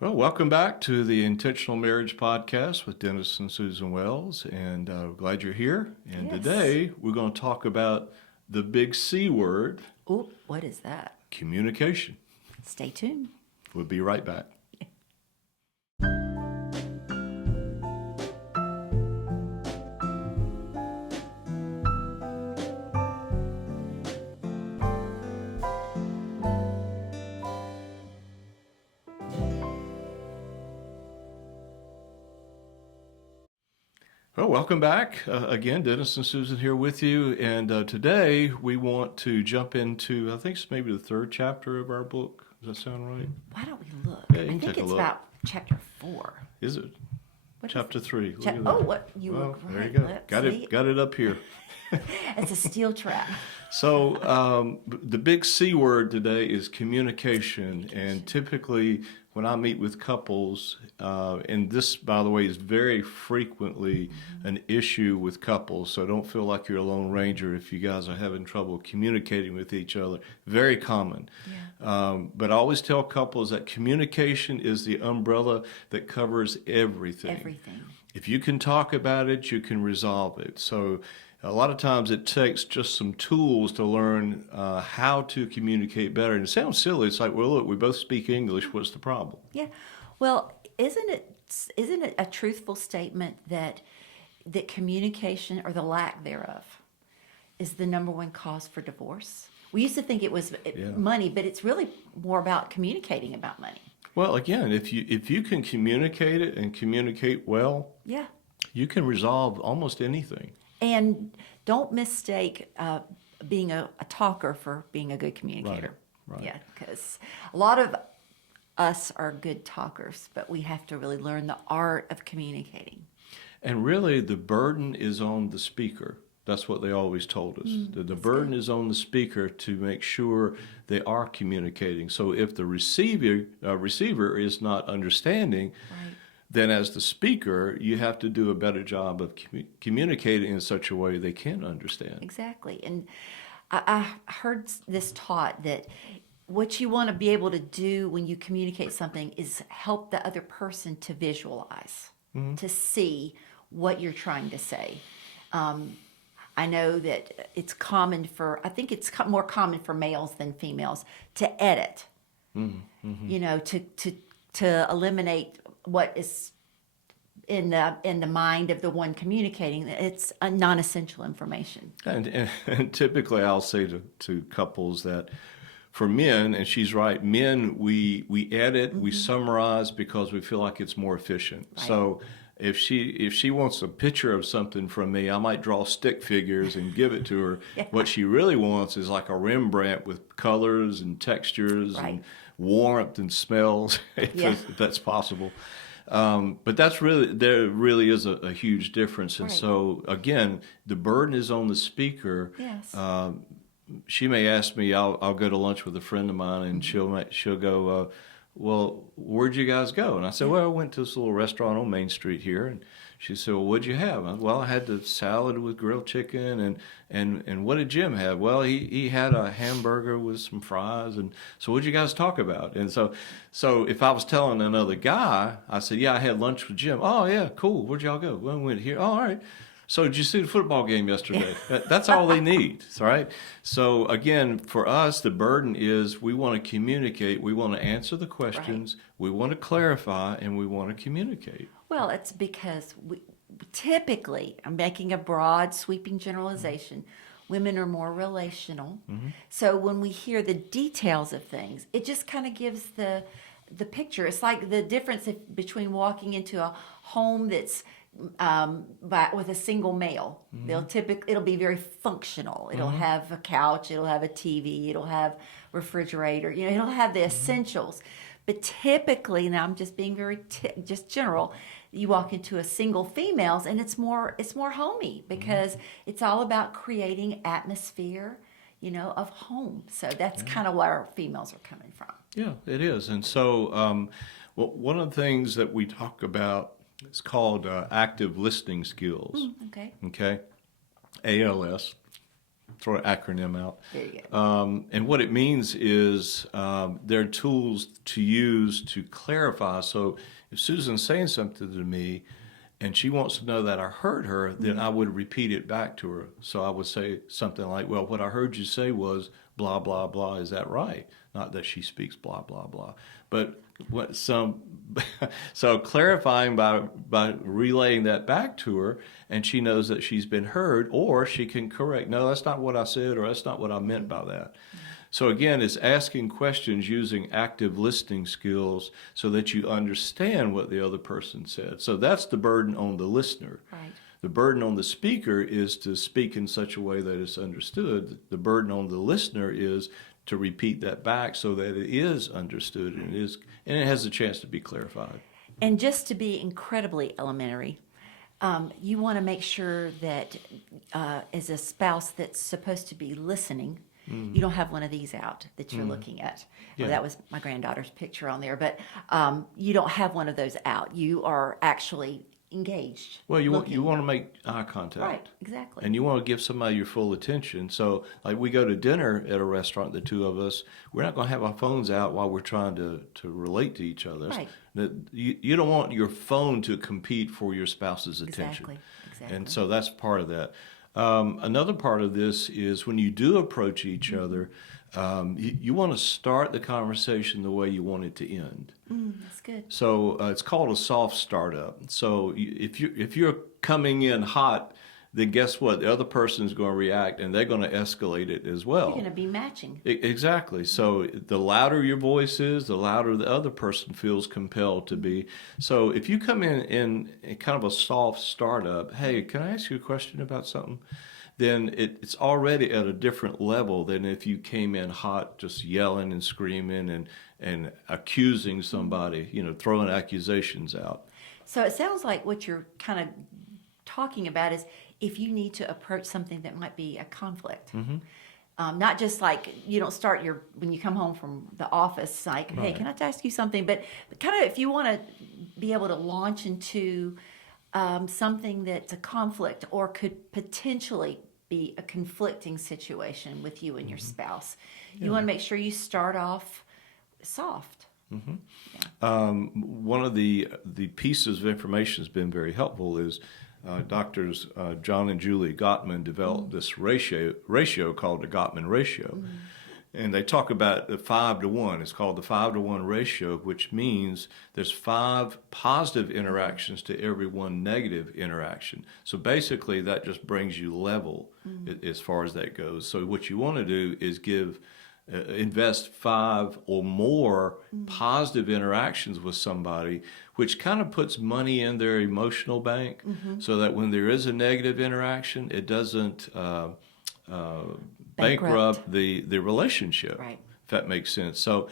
Well, welcome back to the Intentional Marriage Podcast with Dennis and Susan Wells, and glad you're here. And Yes. today we're going to talk about the big C word, Oh, what is that? communication. Stay tuned. We'll be right back. Well, welcome back. Again, Dennis and Susan here with you. And today we want to jump into, I think it's maybe the third chapter of our book. Does that sound right? Why don't we look? Yeah, you I can think take a it's look. about chapter 4. Is it? What is Chapter it? 3. Look Cha- at that. oh, what you Well, were there you right. go. Let's Got see. it. Got it up here. It's a steel trap. So the big C word today is communication, and typically when I meet with couples, and this, by the way, is very frequently an issue with couples. So don't feel like you're a lone ranger if you guys are having trouble communicating with each other. Very common. But I always tell couples that communication is the umbrella that covers everything. Everything. If you can talk about it, you can resolve it. So a lot of times it takes just some tools to learn how to communicate better. And it sounds silly. It's like, well, look, we both speak English. What's the problem? Yeah. Well, isn't it a truthful statement that communication or the lack thereof is the number one cause for divorce? We used to think it was Yeah. money, but it's really more about communicating about money. Well, again, if you can communicate it and communicate well, Yeah. you can resolve almost anything. And don't mistake being a talker for being a good communicator. Right. Yeah, because a lot of us are good talkers, but we have to really learn the art of communicating. And really, the burden is on the speaker. That's what they always told us. The That's burden good. is on the speaker to make sure they are communicating. So if the receiver is not understanding, Right. then as the speaker, you have to do a better job of communicating in such a way they can understand. Exactly. And I heard this taught that what you want to be able to do when you communicate something is help the other person to visualize, to see what you're trying to say. I know that it's common I think it's more common for males than females to edit, to eliminate what is in the mind of the one communicating. It's a non-essential information. And typically, I'll say to couples that for men, and she's right, men, we edit, we summarize because we feel like it's more efficient. Right. So if she wants a picture of something from me, I might draw stick figures and give it to her. Yeah. What she really wants is like a Rembrandt with colors and textures Right. and warmth and smells, Yeah. if that's possible. But there really is a huge difference. And Right. so, again, the burden is on the speaker. Yes. She may ask me, I'll go to lunch with a friend of mine, and she'll go, well, where'd you guys go? And I said, well, I went to this little restaurant on Main Street here. And she said, well, what'd you have? Well, I had the salad with grilled chicken. And what did Jim have? Well, he had a hamburger with some fries. And so what'd you guys talk about? And so if I was telling another guy, I said, yeah, I had lunch with Jim. Oh, yeah, cool. Where'd y'all go? Well, we went here. Oh, all right. So did you see the football game yesterday? That's all they need, right? So again, for us, the burden is we want to communicate, we want to answer the questions, we want to clarify, and we want to communicate. Well, it's because typically, I'm making a broad, sweeping generalization. Women are more relational. So when we hear the details of things, it just kind of gives the picture. It's like the difference between walking into a home that's with a single male. It'll be very functional. It'll have a couch, it'll have a TV, it'll have refrigerator. It'll have the essentials. But typically, now I'm just being very just general. You walk into a single females, and it's more homey because it's all about creating atmosphere, of home. So that's kind of where females are coming from. Yeah, it is. And so one of the things that we talk about is called active listening skills. Okay. Okay, ALS. throw an acronym out. There you go. And what it means is there are tools to use to clarify. So if Susan's saying something to me and she wants to know that I heard her, then I would repeat it back to her. So I would say something like, well, what I heard you say was blah, blah, blah. Is that right? Not that she speaks blah, blah, blah. But so clarifying by relaying that back to her, and she knows that she's been heard, or she can correct, no, that's not what I said, or that's not what I meant by that. So again, it's asking questions using active listening skills so that you understand what the other person said. So that's the burden on the listener. Right. The burden on the speaker is to speak in such a way that it's understood. The burden on the listener is to repeat that back so that it is understood and it has a chance to be clarified. And just to be incredibly elementary, you want to make sure that as a spouse that's supposed to be listening, you don't have one of these out that you're looking at. Yeah. Well, that was my granddaughter's picture on there, but you don't have one of those out. You are actually engaged. Well, you want looking. to make eye contact. Right, exactly. And you want to give somebody your full attention. So, like we go to dinner at a restaurant, the two of us, we're not going to have our phones out while we're trying to relate to each other. Right. You don't want your phone to compete for your spouse's attention. Exactly. And so that's part of that. Another part of this is when you do approach each other, you want to start the conversation the way you want it to end. That's good. So it's called a soft startup. So if you're coming in hot, then guess what? The other person is going to react, and they're going to escalate it as well. You're going to be matching. Exactly. So the louder your voice is, the louder the other person feels compelled to be. So if you come in kind of a soft startup, hey, can I ask you a question about something? Then it's already at a different level than if you came in hot, just yelling and screaming and accusing somebody, throwing accusations out. So it sounds like what you're kind of talking about is if you need to approach something that might be a conflict. Not just like you don't start when you come home from the office, like, hey, Right. can I ask you something? But kind of if you want to be able to launch into something that's a conflict or could potentially be a conflicting situation with you and your spouse, you want to make sure you start off soft. One of the pieces of information that's been very helpful is doctors John and Julie Gottman developed this ratio called the Gottman ratio. And they talk about the 5-to-1. It's called the 5-to-1 ratio, which means there's 5 positive interactions to every 1 negative interaction. So basically, that just brings you level as far as that goes. So what you want to do is invest 5 or more positive interactions with somebody, which kind of puts money in their emotional bank, so that when there is a negative interaction, it doesn't bankrupt the relationship, Right. if that makes sense. So,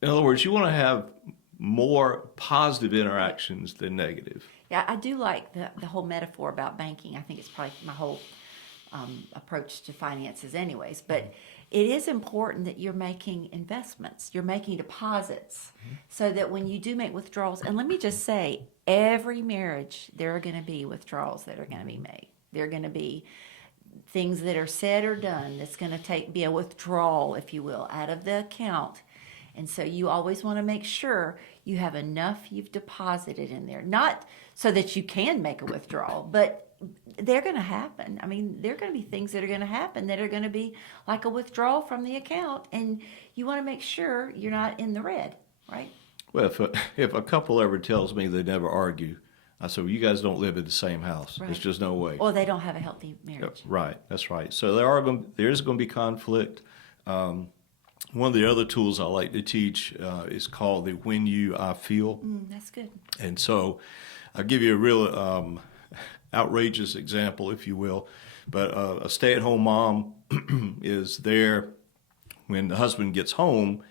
in other words, you want to have more positive interactions than negative. Yeah, I do like the whole metaphor about banking. I think it's probably my whole approach to finances anyways. But it is important that you're making investments. You're making deposits so that when you do make withdrawals, and let me just say, every marriage, there are going to be withdrawals that are going to be made. There are going to be things that are said or done that's going to be a withdrawal, if you will, out of the account. And so you always want to make sure you have enough you've deposited in there. Not so that you can make a withdrawal, but they're going to happen. I mean, there are going to be things that are going to happen that are going to be like a withdrawal from the account. And you want to make sure you're not in the red, right? Well, if a couple ever tells me they never argue, I said, well, you guys don't live in the same house. Right. There's just no way. Or they don't have a healthy marriage. Right, that's right. So there is going to be conflict. One of the other tools I like to teach is called the When You, I Feel. That's good. And so I'll give you a real outrageous example, if you will. But a stay-at-home mom is there when the husband gets home,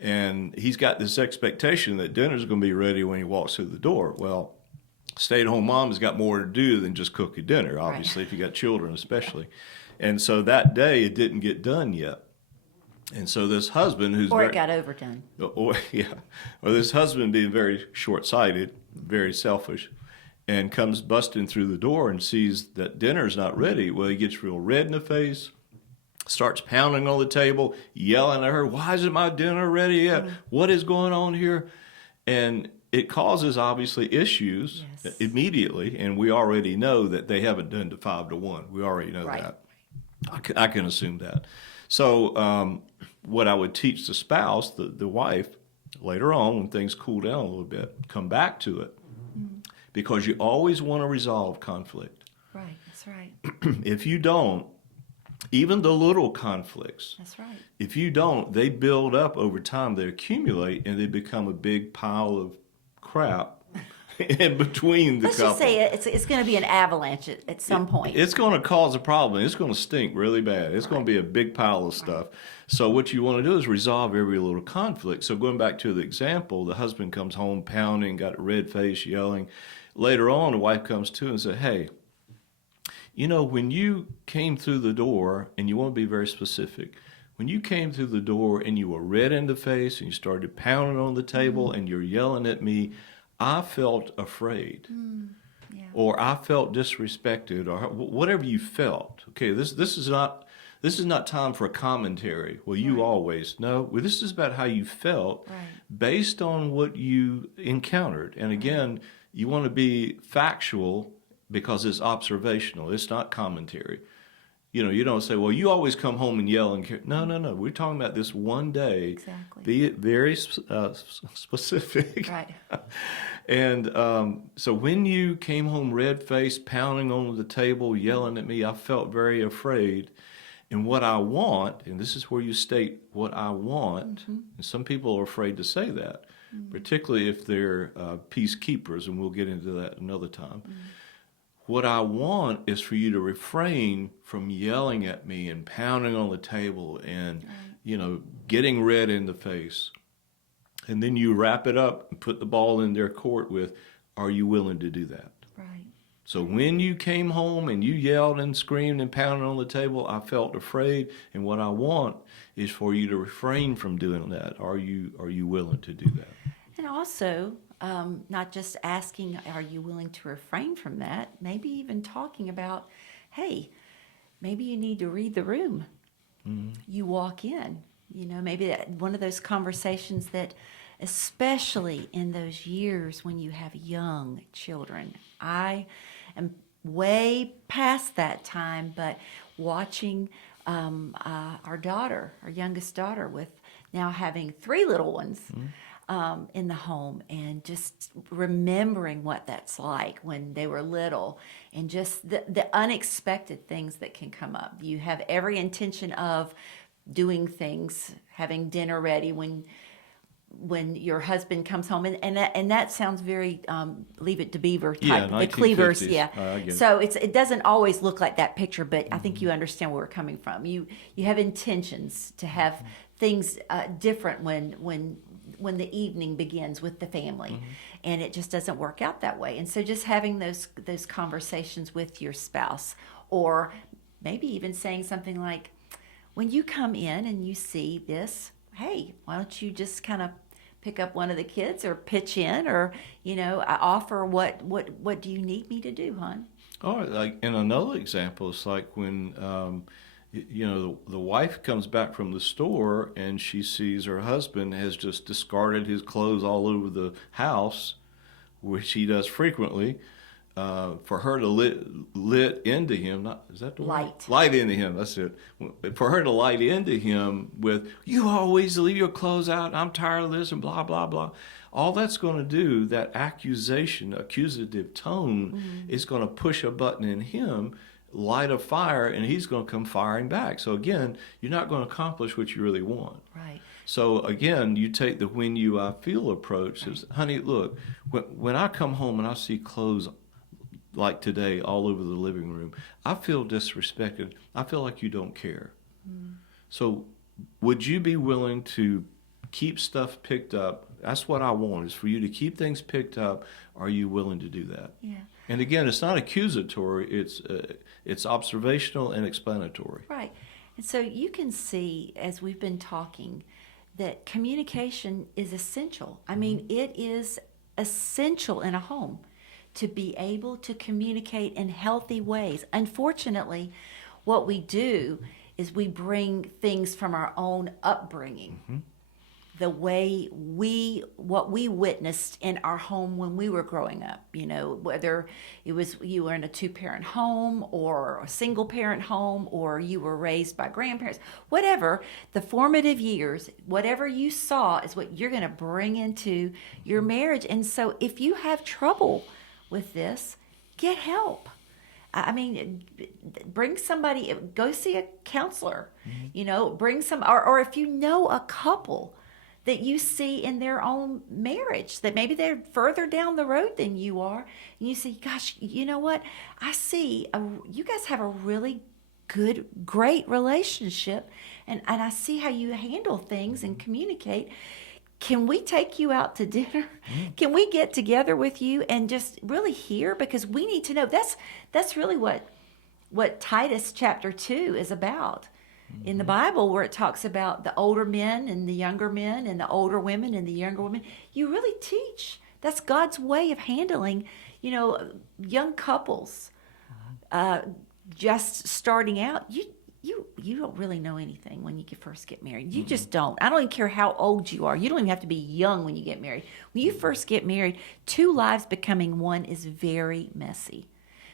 and he's got this expectation that dinner's going to be ready when he walks through the door. Well, stay-at-home mom has got more to do than just cook a dinner, obviously, if you got children especially. And so that day it didn't get done yet. And so this husband it got overdone. Or this husband being very short-sighted, very selfish, and comes busting through the door and sees that dinner's not ready. Well, he gets real red in the face. starts pounding on the table, yelling at her, "Why isn't my dinner ready yet? What is going on here?" And it causes obviously issues Yes. immediately, and we already know that they haven't done to 5 to 1. We already know Right. that. I can assume that. So, what I would teach the spouse, the wife, later on when things cool down a little bit, come back to it, because you always want to resolve conflict. Right. That's right. If you don't, even the little conflicts, That's right. if you don't, they build up over time, they accumulate, and they become a big pile of crap in between the Let's couple. just say it's going to be an avalanche at some point. It's going to cause a problem. It's going to stink really bad. It's going to be a big pile of stuff. So what you want to do is resolve every little conflict. So going back to the example, the husband comes home pounding, got a red face, yelling. Later on, the wife comes to and says, "Hey, you know, when you came through the door," and you want to be very specific, "when you came through the door and you were red in the face and you started pounding on the table and you're yelling at me, I felt afraid." Yeah. Or I felt disrespected, or whatever you felt. Okay, this is not time for a commentary. Well, you Right. always know. Well, this is about how you felt Right. based on what you encountered. And again, you want to be factual because it's observational. It's not commentary. You know, you don't say, "Well, you always come home and yell and care." No, no, no. We're talking about this one day. Exactly. Be it very specific. Right. And so when you came home red-faced, pounding on the table, yelling at me, I felt very afraid. And what I want, and this is where you state what I want, and some people are afraid to say that, particularly if they're peacekeepers, and we'll get into that another time. What I want is for you to refrain from yelling at me and pounding on the table and, you know, getting red in the face. And then you wrap it up and put the ball in their court with, "Are you willing to do that?" Right. So when you came home and you yelled and screamed and pounded on the table, I felt afraid. And what I want is for you to refrain from doing that. Are you willing to do that? And also, not just asking, are you willing to refrain from that? Maybe even talking about, hey, maybe you need to read the room. You walk in, you know, maybe one of those conversations that, especially in those years when you have young children, I am way past that time, but watching our daughter, our youngest daughter, with now having 3 little ones. In the home, and just remembering what that's like when they were little, and just the unexpected things that can come up. You have every intention of doing things, having dinner ready when your husband comes home, and that sounds very Leave It to Beaver type. Yeah, The Cleavers, 1950s. yeah. I get it. So it doesn't always look like that picture, but I think you understand where we're coming from. You have intentions to have things different when the evening begins with the family, and it just doesn't work out that way. And so just having those conversations with your spouse, or maybe even saying something like, when you come in and you see this, hey, why don't you just kind of pick up one of the kids or pitch in, or, you know, I offer what do you need me to do, hon? Or like in another example, it's like when you know, the wife comes back from the store and she sees her husband has just discarded his clothes all over the house, which he does frequently. For her to lit into him, is that the word? Light into him. That's it. For her to light into him with, "You always leave your clothes out. I'm tired of this," and blah blah blah. All that's going to do, that accusative tone, is going to push a button in him, light a fire, and he's going to come firing back. So again, you're not going to accomplish what you really want. Right. So again, you take the "when you I feel" approach. Is, "Honey, look, when I come home and I see clothes like today all over the living room, I feel disrespected. I feel like you don't care. So would you be willing to keep stuff picked up? That's what I want, is for you to keep things picked up. Are you willing to do that?" Yeah. And again, it's not accusatory. It's observational and explanatory. Right. And so you can see, as we've been talking, that communication is essential. I mean, it is essential in a home to be able to communicate in healthy ways. Unfortunately, what we do is we bring things from our own upbringing. The way what we witnessed in our home when we were growing up, whether it was you were in a 2-parent home or a single parent home, or you were raised by grandparents, whatever, the formative years, whatever you saw is what you're going to bring into your marriage. And so if you have trouble with this, get help. I mean, bring somebody, go see a counselor, bring some, or if you know a couple that you see in their own marriage, that maybe they're further down the road than you are, and you say, gosh, you know what? I see you guys have a really good, great relationship, and I see how you handle things and communicate. Can we take you out to dinner? Can we get together with you and just really hear? Because we need to know. That's really what Titus chapter 2 is about. In the Bible, where it talks about the older men and the younger men and the older women and the younger women, you really teach. That's God's way of handling, young couples just starting out. You don't really know anything when you first get married. You just don't. I don't even care how old you are. You don't even have to be young when you get married. When you first get married, 2 lives becoming one is very messy.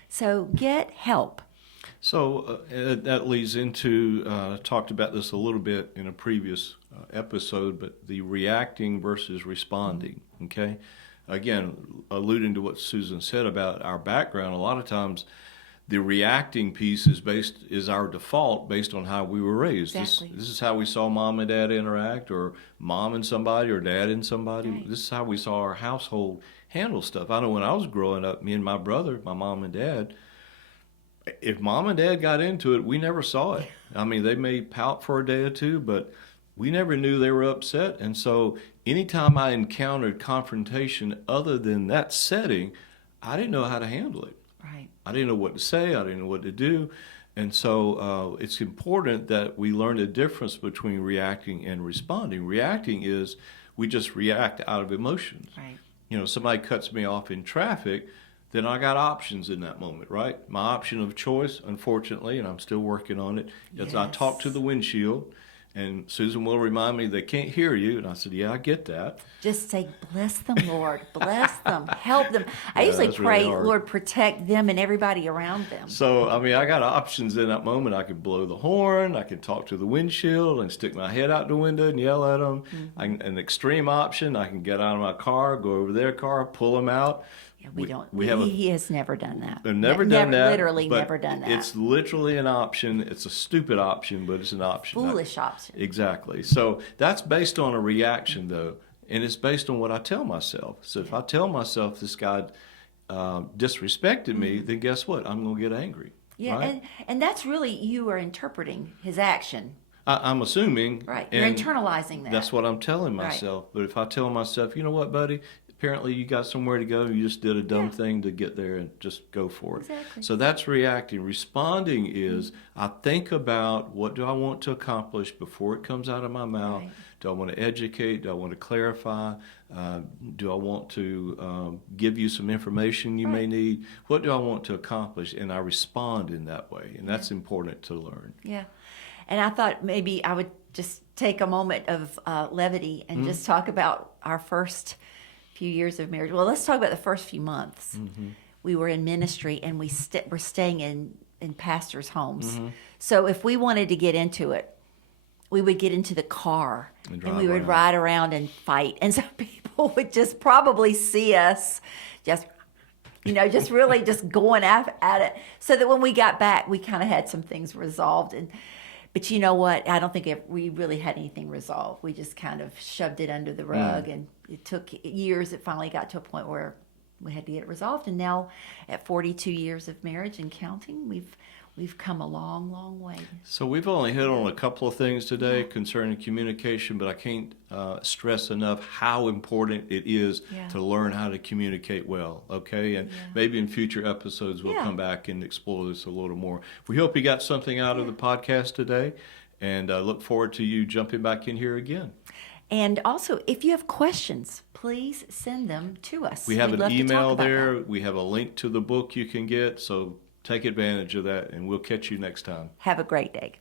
So get help. So that leads into, talked about this a little bit in a previous episode, but the reacting versus responding, okay? Again, alluding to what Susan said about our background, a lot of times the reacting piece is our default based on how we were raised. Exactly. This is how we saw mom and dad interact, or mom and somebody, or dad and somebody. Right. This is how we saw our household handle stuff. I know when I was growing up, me and my brother, my mom and dad, if mom and dad got into it, we never saw it. I mean, they may pout for a day or two, but we never knew they were upset. And so anytime I encountered confrontation other than that setting, I didn't know how to handle it. Right. I didn't know what to say. I didn't know what to do. And so it's important that we learn the difference between reacting and responding. Reacting is we just react out of emotions. Right. Somebody cuts me off in traffic, then I got options in that moment, right? My option of choice, unfortunately, and I'm still working on it, is I talk to the windshield, and Susan will remind me they can't hear you. And I said, yeah, I get that. Just say, bless them, Lord. Bless them. Help them. I usually that's pray, really hard. Lord, protect them and everybody around them. So, I mean, I got options in that moment. I could blow the horn. I could talk to the windshield and stick my head out the window and yell at them. An extreme option, I can get out of my car, go over their car, pull them out. Yeah, We he has never done that. Never done that. Literally but never done that. It's literally an option. It's a stupid option, but it's an option. Foolish option. Exactly. So that's based on a reaction, though, and it's based on what I tell myself. So if I tell myself this guy disrespected me, then guess what? I'm going to get angry. Yeah, right? and that's really you are interpreting his action. I'm assuming. Right. You're and internalizing that. That's what I'm telling myself. But if I tell myself, you know what, buddy? Apparently you got somewhere to go. You just did a dumb thing to get there, and just go for it. Exactly. So that's reacting. Responding is I think about what do I want to accomplish before it comes out of my mouth. Right. Do I want to educate? Do I want to clarify? Do I want to give you some information you may need? What do I want to accomplish? And I respond in that way. And that's important to learn. Yeah. And I thought maybe I would just take a moment of levity and just talk about our first few years of marriage. Well, let's talk about the first few months. We were in ministry, and we were staying in pastors' homes. So if we wanted to get into it, we would get into the car and we would ride around and fight. And so people would just probably see us just really just going at it. So that when we got back, we kind of had some things resolved. But you know what? I don't think we really had anything resolved. We just kind of shoved it under the rug, and it took years. It finally got to a point where we had to get it resolved. And now, at 42 years of marriage and counting, we've come a long, long way. So we've only hit on a couple of things today concerning communication, but I can't stress enough how important it is to learn how to communicate well, okay? And maybe in future episodes we'll come back and explore this a little more. We hope you got something out of the podcast today, and look forward to you jumping back in here again. And also, if you have questions, please send them to us. We have We'd an love to talk email about there. that. We have a link to the book you can get, so take advantage of that, and we'll catch you next time. Have a great day.